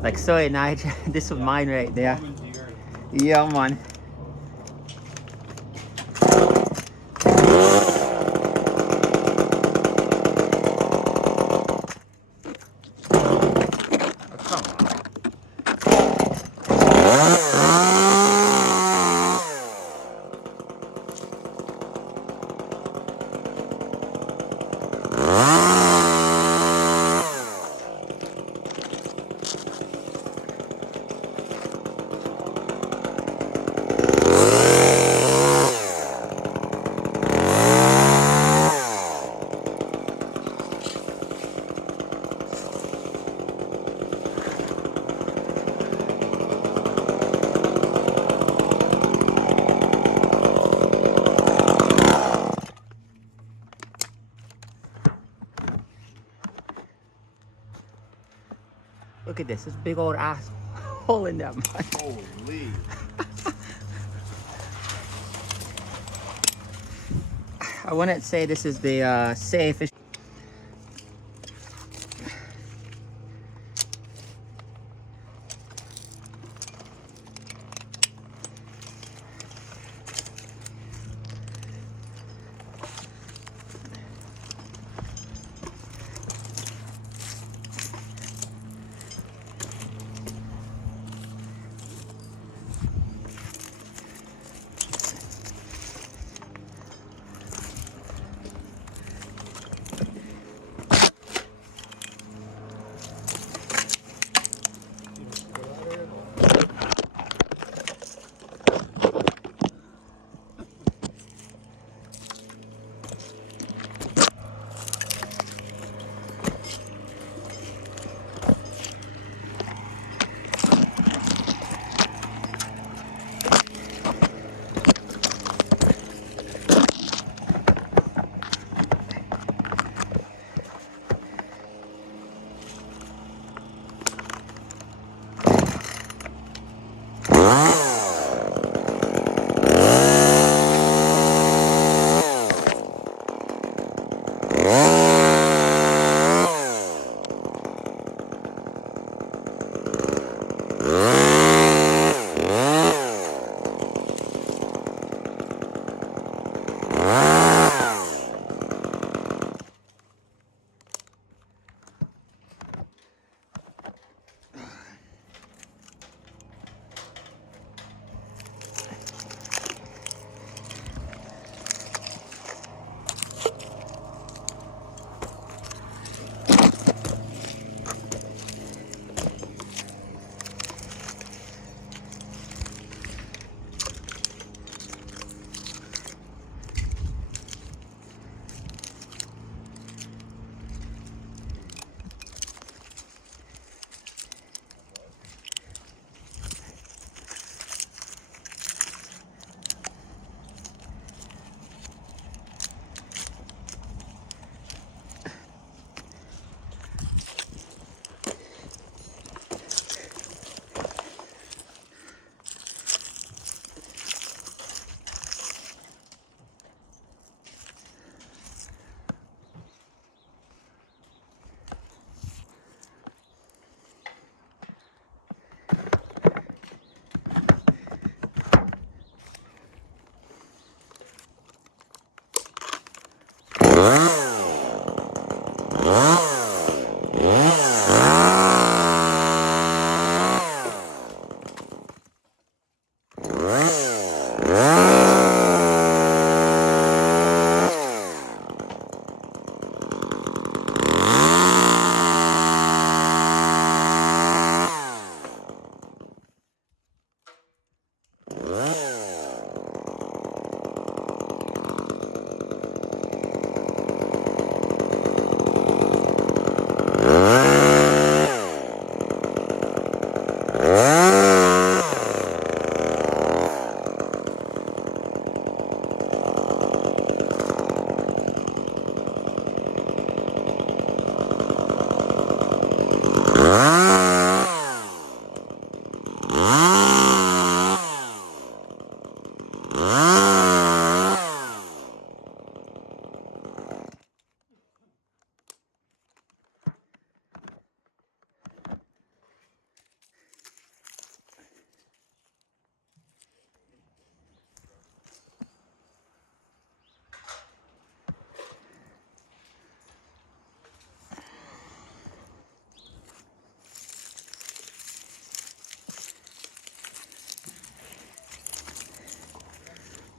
Like so, Nigel. This was mine right there. Yeah, man. Oh, come on. Look at this big old ass hole in that, man. Holy. I wouldn't say this is the safest.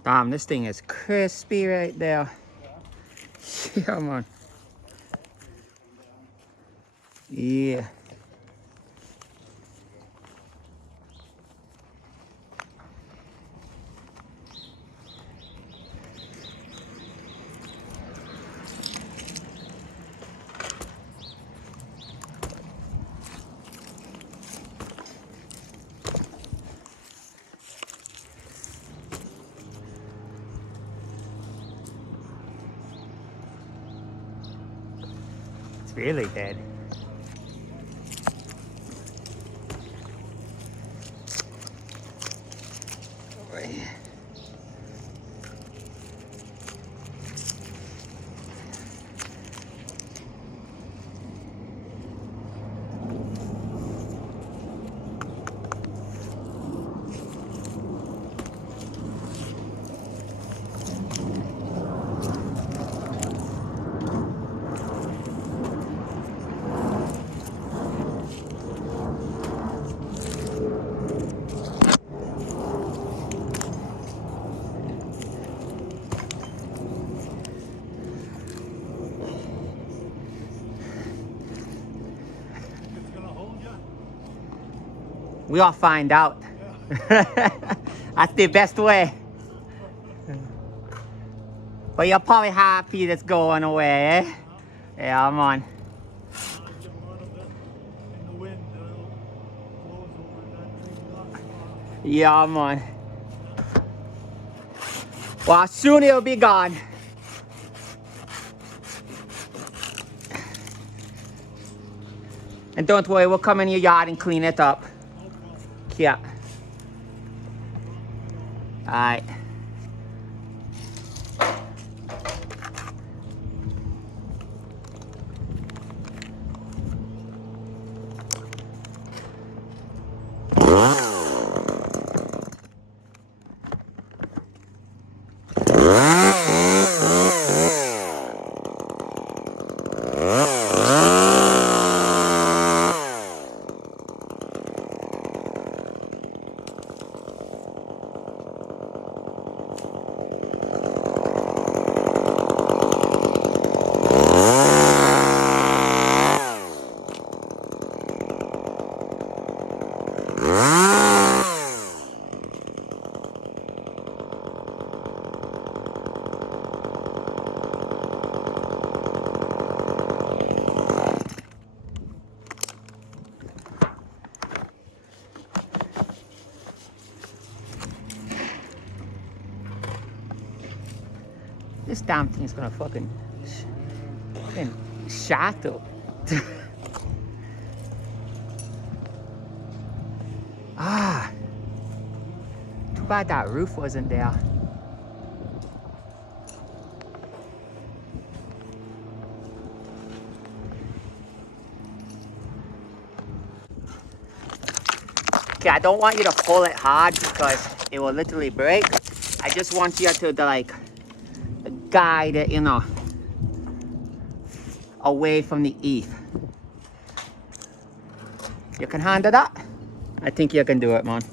Damn, this thing is crispy right there. Yeah, man. Yeah. It's really dead. We all find out. That's the best way. But you're probably happy that's going away, eh? Yeah, I'm on. Yeah, I'm on. Well, soon it'll be gone. And don't worry, we'll come in your yard and clean it up. Yeah. Alright. This damn thing's gonna fucking shatter. Ah, too bad that roof wasn't there. Okay, I don't want you to pull it hard because it will literally break. I just want you to like guide it, you know, away from the eave. You can handle that? I think you can do it, man.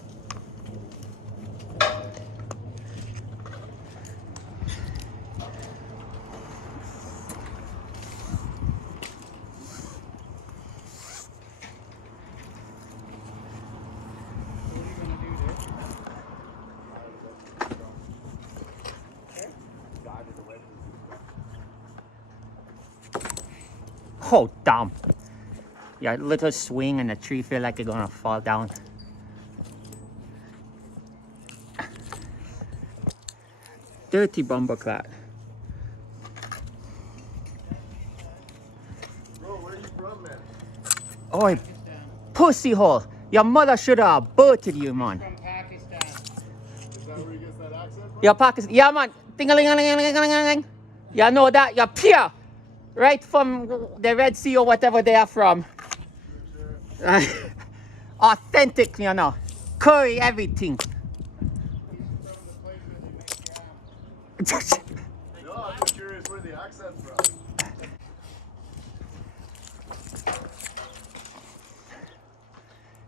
Oh, damn. Yeah, little swing and the tree feel like it's gonna fall down. Dirty bumperclat. Bro, where are you from, man? Oh, pussy hole. Your mother should have aborted you, man. From Pakistan. Is that where he gets that accent from? You're Pakistan. Yeah, man. Ting-a-ling-a-ling-a-ling-a-ling. You know that. You're pure. Right from the Red Sea or whatever they are from. Sure. Authentic, you know. Curry, everything. No, I'm just curious where the accent's from.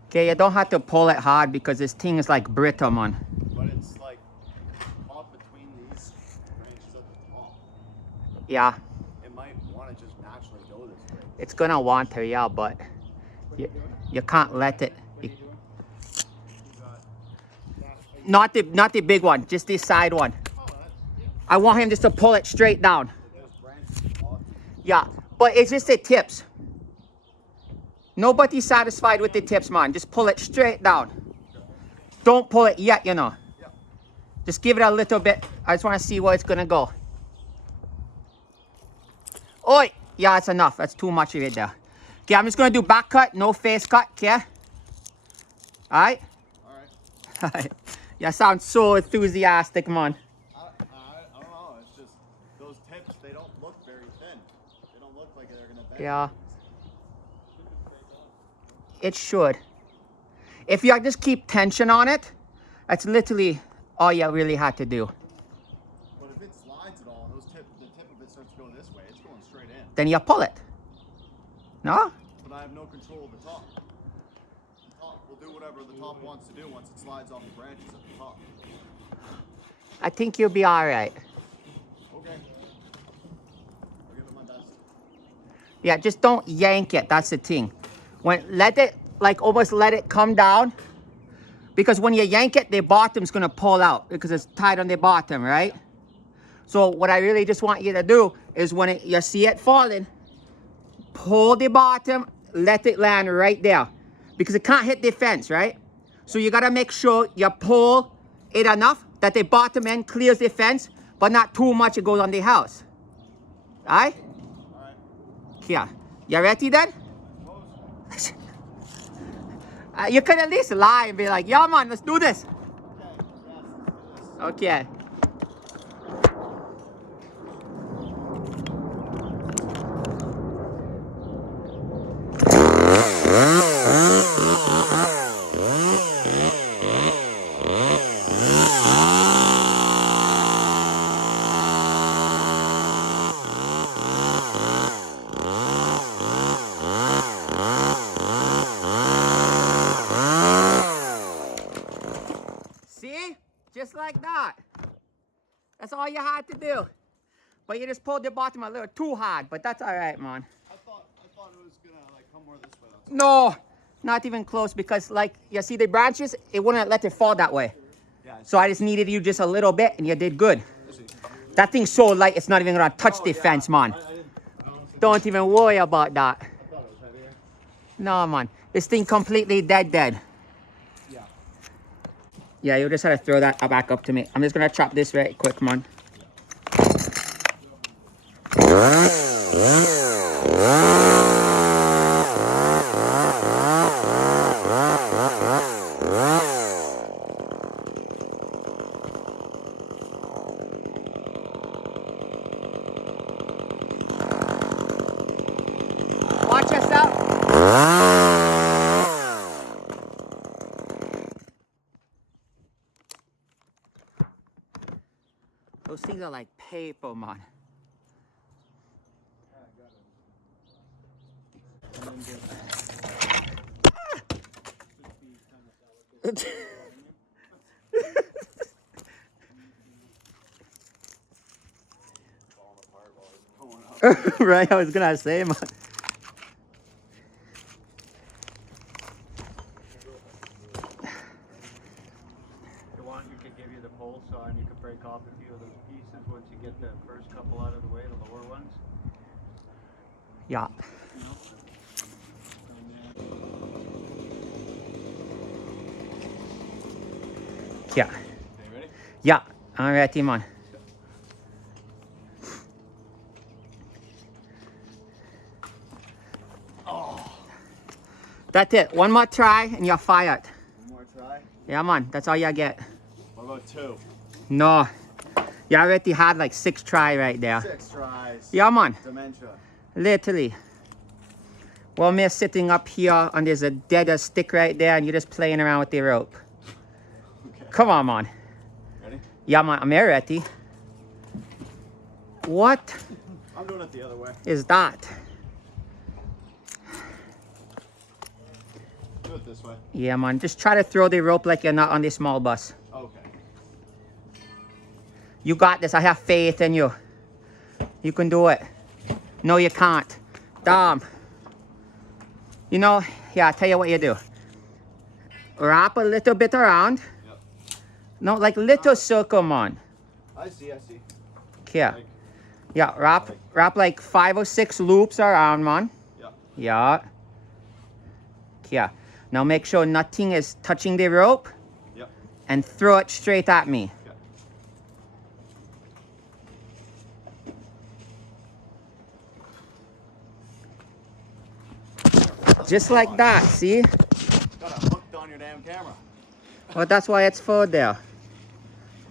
Okay, you don't have to pull it hard because this thing is like brittle, man. But it's like off between Yeah, it might want to just naturally go this way. it's gonna want to, yeah, but you can't let it. Not the big one, just the side one. I want him just to pull it straight down. Yeah, but it's just the tips. Nobody's satisfied with the tips, man. Just pull it straight down. Don't pull it yet, you know. Just give it a little bit. I just want to see where it's gonna go. Oi! Yeah, it's enough. That's too much of it there. Okay, I'm just gonna do back cut, no face cut, okay? Alright? Alright. You sound so enthusiastic, man. I don't know. It's just those tips, they don't look very thin. They don't look like they're going to bend. Yeah. It should. If you just keep tension on it, that's literally all you really had to do. But if it slides at all, the tip of it starts to go this way, it's going straight in. Then you pull it. No? But I have no control of the top. The top will do whatever the top wants to do once it slides off the branches at the top. I think you'll be alright. Okay. I'll give it my best. Yeah, just don't yank it. That's the thing. Let it, like almost let it come down. Because when you yank it, the bottom's going to pull out because it's tied on the bottom, right? So what I really just want you to do is when you see it falling, pull the bottom, let it land right there. Because it can't hit the fence, right? So you got to make sure you pull it enough that the bottom end clears the fence, but not too much it goes on the house. All right? All right. Yeah. You ready then? You could at least lie and be like, yeah, man, let's do this. Okay. See? Just like that. That's all you had to do. But you just pulled the bottom a little too hard, but that's all right, man. I thought it was going to like come more this way. No, not even close because like, you see the branches, it wouldn't let it fall that way. Yeah, So I just needed you just a little bit and you did good. That thing's so light, it's not even gonna touch the fence, man. Don't even worry about that. I thought it was heavier. No, man. This thing completely dead. Yeah. Yeah, you just had to throw that back up to me. I'm just gonna chop this right quick, man. Watch yourself. Those things are like paper, man. Right, I was gonna say, man. If you want, you could give you the pole saw and you could break off a few of those pieces once you get the first couple out of the way, the lower ones. Yeah. You know? Yeah. Okay, ready? Yeah. I'm ready, man. That's it. One more try and you're fired. One more try. Yeah, man. That's all you get. What about 2? No. You already had like 6 try right there. 6 tries. Yeah, man. Dementia. Literally. Well, me sitting up here and there's a dead stick right there and you're just playing around with the rope. Okay. Come on, man. Ready? Yeah, man. I'm ready. What I'm doing it the other way. is that? Do it this way. Yeah, man. Just try to throw the rope like you're not on the small bus. Okay. You got this. I have faith in you. You can do it. No, you can't. Dom. You know, yeah, I'll tell you what you do. Wrap a little bit around. Yep. No, like little circle, man. I see, I see. Yeah. Like, Yeah, wrap like 5 or 6 loops around, man. yeah. Yeah. Yeah. Now make sure nothing is touching the rope Yep. and throw it straight at me. Yep. Just like that, see? Got it hooked on your damn camera. Well, that's why it's for there.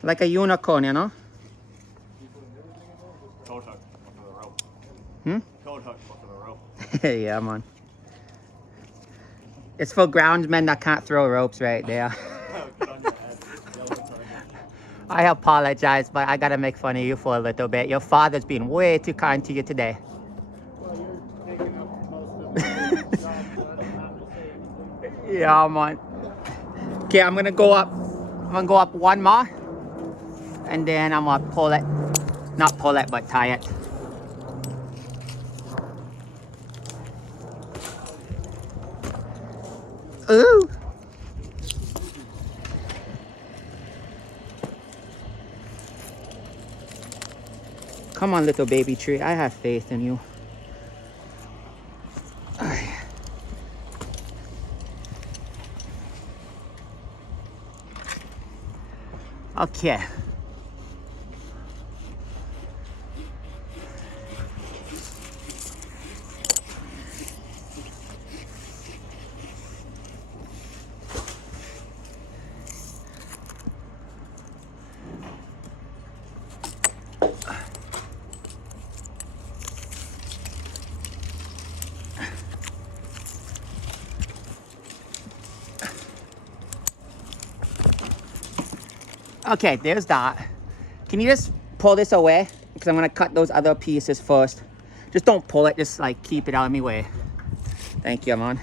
Like a unicorn, you know? Code hook for the rope. Hmm? Code hook for the rope. Yeah, man. It's for groundsmen that can't throw ropes right there. Get on your head. Yellow target. I apologize, but I gotta make fun of you for a little bit. Your father's been way too kind to you today. Well, you're taking up most of my job, so I don't have to say anything. Yeah, man. Okay, I'm gonna go up. I'm gonna go up one more. And then I'm gonna pull it. Not pull it, but tie it. Ooh. Come on, little baby tree. I have faith in you. Okay. Okay, there's that. Can you just pull this away? Because I'm gonna cut those other pieces first. Just don't pull it, just like keep it out of my way. Thank you, man.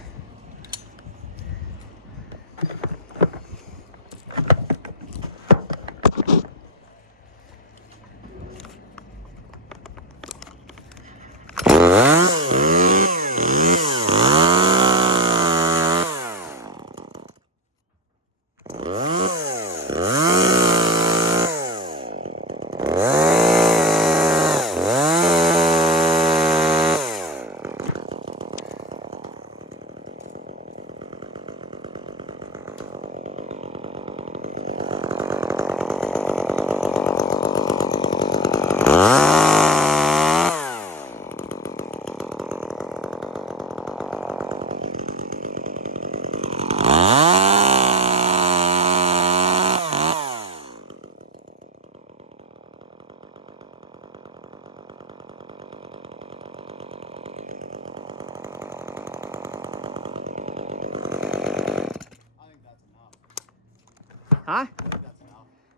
Huh?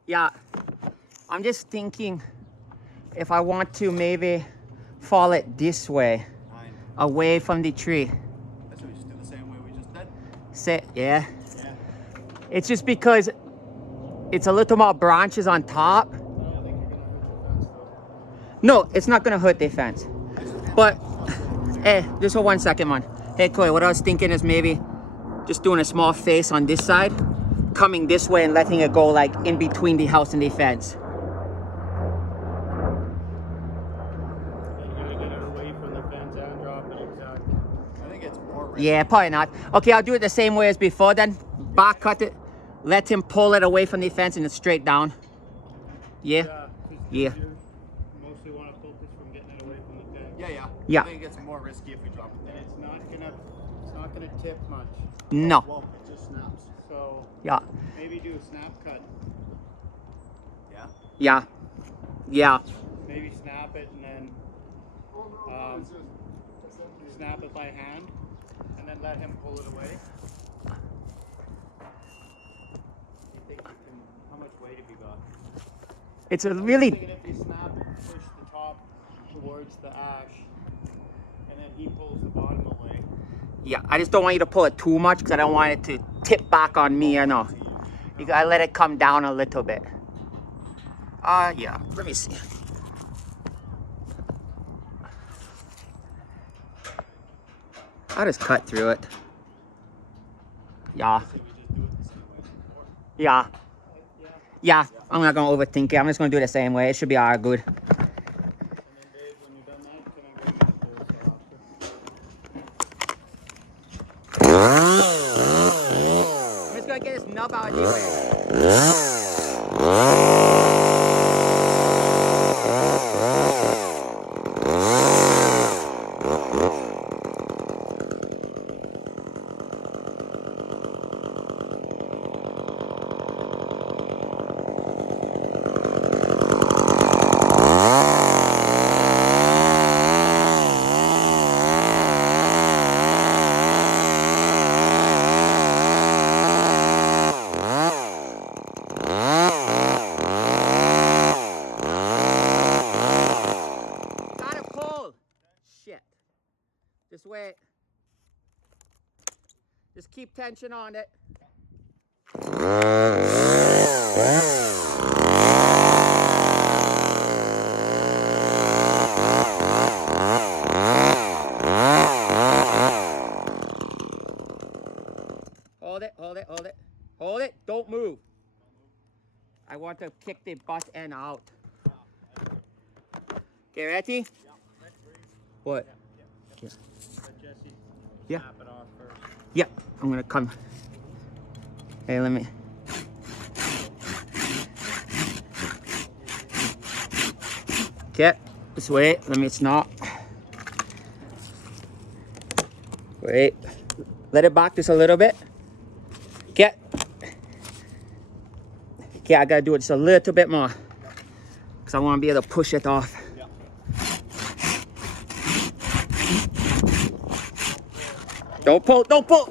Yeah. I'm just thinking if I want to maybe fall it this way, Fine. away from the tree. That's what we just do the same way we just did. Yeah. Yeah. It's just because it's a little more branches on top. I don't think you're gonna hurt the fence though. No, it's not gonna hurt the fence. But, hey, just for 1 second, man. Hey, Chloe, what I was thinking is maybe just doing a small face on this side, coming this way and letting it go like in between the house and the fence. You're gonna get it away from the fence and drop it exactly. I think it's more risky. Yeah, probably not. Okay, I'll do it the same way as before then. Back cut it, let him pull it away from the fence and it's straight down. Yeah? 'Cause Yeah. you mostly want to focus from getting it away from the fence. Yeah, yeah. Yeah. I think it's more risky if we drop it there. And it's not gonna tip much. No. Well, it just snaps. So Yeah. maybe do a snap cut. Yeah? Yeah. Yeah. Maybe snap it and then snap it by hand and then let him pull it away. You think you can, how much weight have you got? It's a I'm really, thinking if you snap it, push the top towards the ash and then he pulls the bottom away. yeah, I just don't want you to pull it too much because I don't want it to tip back on me, you know. You gotta let it come down a little bit. Yeah, let me see. I'll just cut through it. Yeah. Yeah. Yeah. I'm not gonna overthink it. I'm just gonna do it the same way. It should be all good. And then Dave, when you're done that, can I go use the I'm just gonna get this nub out of the way. Gotta pull. Shit. Just wait. Just keep tension on it. Hold it, hold it, hold it. Hold it, don't move. I want to kick the butt end out. Okay, ready? What? Let Jesse Yeah. snap it off first. Yep, I'm gonna come. Hey, let me. Okay, just wait. Let me snap. Wait. Let it back just a little bit. Okay. Okay, I gotta do it just a little bit more. Because I want to be able to push it off. Don't pull, don't pull.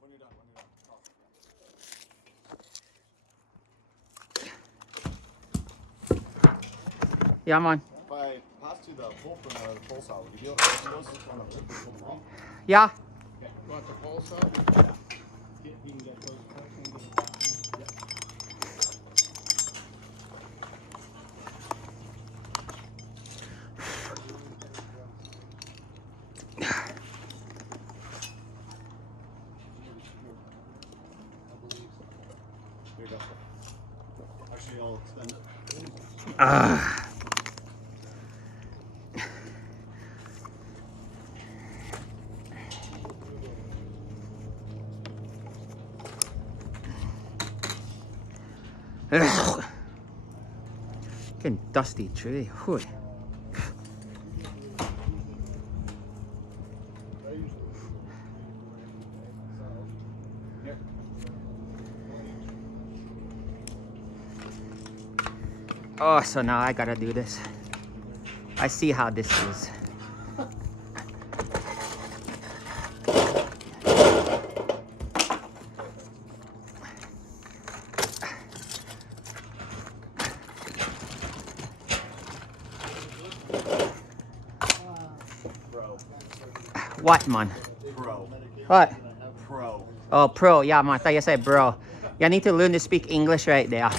When you're done, when you're done. Talk. Yeah, man. If I pass you the pull from the pull saw, would you be able to listen to those on the wall? Yeah. You want the pole saw? Yeah. You can get those parts and get the top one. Yep. Here you go. Actually, I'll extend it. Ugh. Getting dusty tree. Whew. Oh, so now I gotta do this. I see how this is. Bro. what, man? Pro. What? Pro. Oh, pro. Yeah, man. I thought you said bro. You need to learn to speak English right there.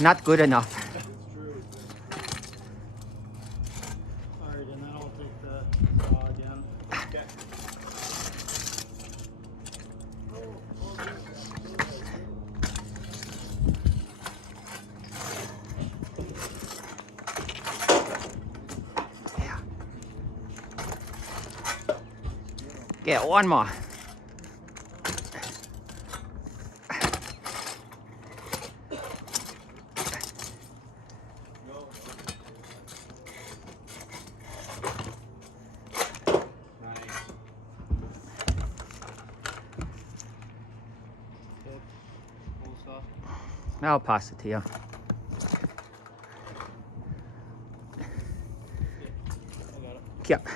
Not good enough. Alright, and then I'll take the saw again. Okay. Get one more. Nice. Full saw. I'll pass it to you. I got it. Yep.